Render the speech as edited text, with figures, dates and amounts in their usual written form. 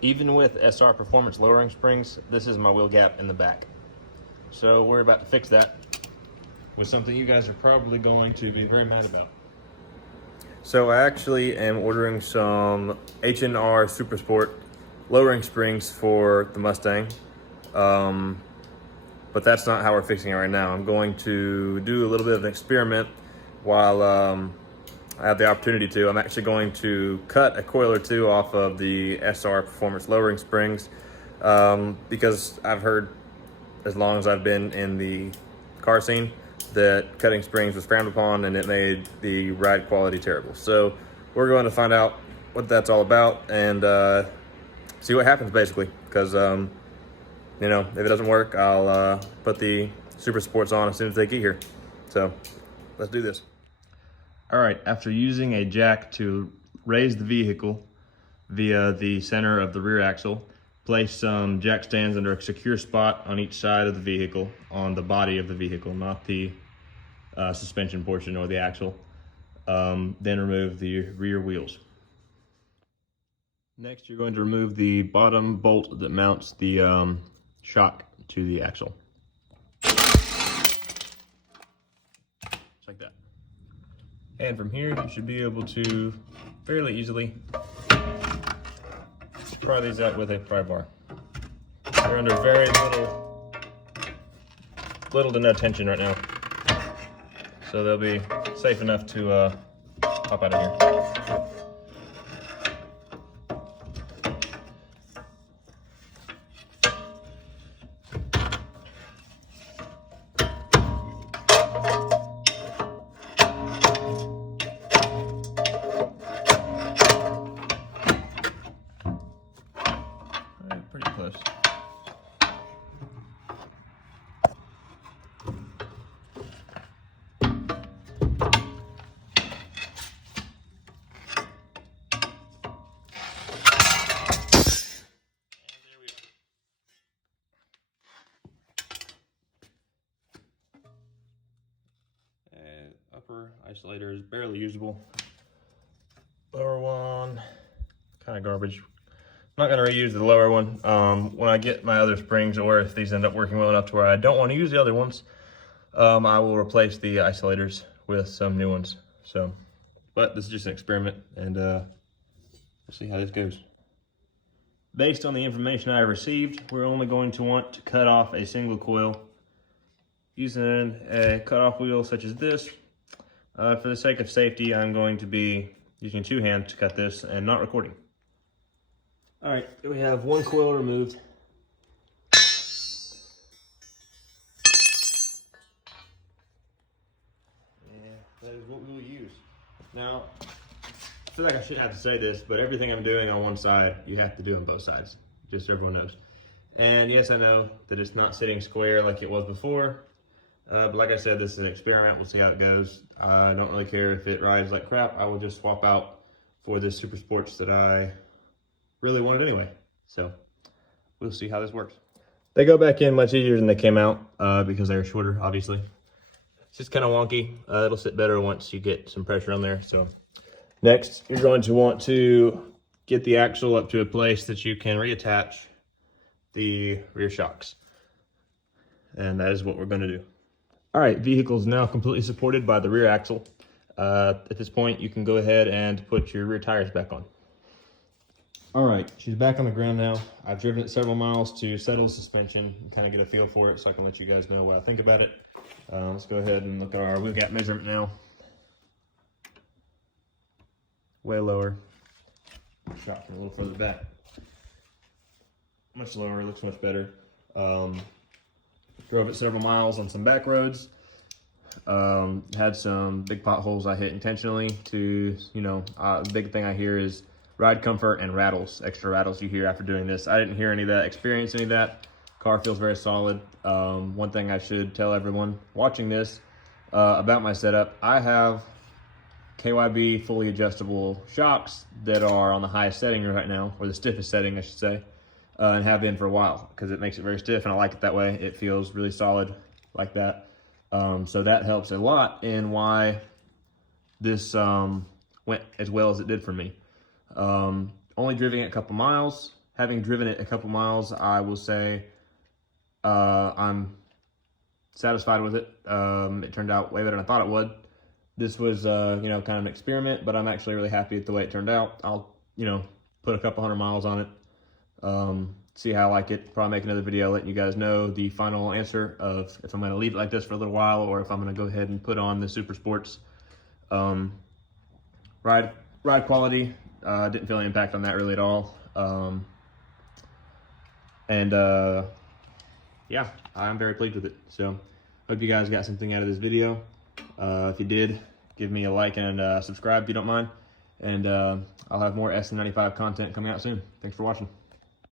Even with SR Performance lowering springs, this is my wheel gap in the back. So we're about to fix that with something you guys are probably going to be very mad about. So I actually am ordering some H&R Super Sport lowering springs for the Mustang. But that's not how we're fixing it right now. I'm going to do a little bit of an experiment while I have the opportunity to. I'm actually going to cut a coil or two off of the SR Performance lowering springs because I've heard, as long as I've been in the car scene, that cutting springs was frowned upon and it made the ride quality terrible. So we're going to find out what that's all about and see what happens, basically, because you know, if it doesn't work, I'll put the Super Sports on as soon as they get here. So let's do this. All right, after using a jack to raise the vehicle via the center of the rear axle, place some jack stands under a secure spot on each side of the vehicle, on the body of the vehicle, not the suspension portion or the axle. Then remove the rear wheels. Next, you're going to remove the bottom bolt that mounts the shock to the axle. Just like that. And from here, you should be able to fairly easily pry these out with a pry bar. They're under very little to no tension right now, so they'll be safe enough to pop out of here. Pretty close. Upper isolator is barely usable. Lower one, kind of garbage. I'm not going to reuse the lower one. When I get my other springs, or if these end up working well enough to where I don't want to use the other ones, I will replace the isolators with some new ones. So, but this is just an experiment, and we'll see how this goes. Based on the information I received, we're only going to want to cut off a single coil using a cutoff wheel such as this. For the sake of safety, I'm going to be using two hands to cut this and not recording. All right, we have one coil removed. Yeah, that is what we will use. Now, I feel like I shouldn't have to say this, but everything I'm doing on one side, you have to do on both sides, just so everyone knows. And yes, I know that it's not sitting square like it was before, but like I said, this is an experiment. We'll see how it goes. I don't really care if it rides like crap. I will just swap out for this Super Sports that I really wanted anyway. So we'll see how this works. They go back in much easier than they came out because they're shorter, obviously. It's just kind of wonky. It'll sit better once you get some pressure on there. So next, you're going to want to get the axle up to a place that you can reattach the rear shocks. And that is what we're going to do. All right, vehicle is now completely supported by the rear axle. At this point, you can go ahead and put your rear tires back on. All right, she's back on the ground now. I've driven it several miles to settle the suspension and kind of get a feel for it so I can let you guys know what I think about it. Let's go ahead and look at our wheel gap measurement now. Way lower. Shot from a little further back. Much lower, looks much better. Drove it several miles on some back roads. Had some big potholes I hit intentionally to, you know, the big thing I hear is ride comfort and rattles, extra rattles you hear after doing this. I didn't hear any of that, experience any of that. Car feels very solid. One thing I should tell everyone watching this about my setup, I have KYB fully adjustable shocks that are on the highest setting right now, or the stiffest setting, I should say, and have been for a while because it makes it very stiff and I like it that way. It feels really solid like that. So that helps a lot in why this went as well as it did for me. Only driving it a couple miles having driven it a couple miles, I will say I'm satisfied with it. It turned out way better than I thought it would. This was, you know, kind of an experiment, but I'm actually really happy with the way it turned out. I'll, you know, put a couple hundred miles on it, see how I like it. Probably make another video letting you guys know the final answer of if I'm going to leave it like this for a little while or if I'm going to go ahead and put on the Super Sports. Ride quality, didn't feel any impact on that really at all. Yeah, I'm very pleased with it. So hope you guys got something out of this video. If you did, give me a like and subscribe if you don't mind. And I'll have more S95 content coming out soon. Thanks for watching.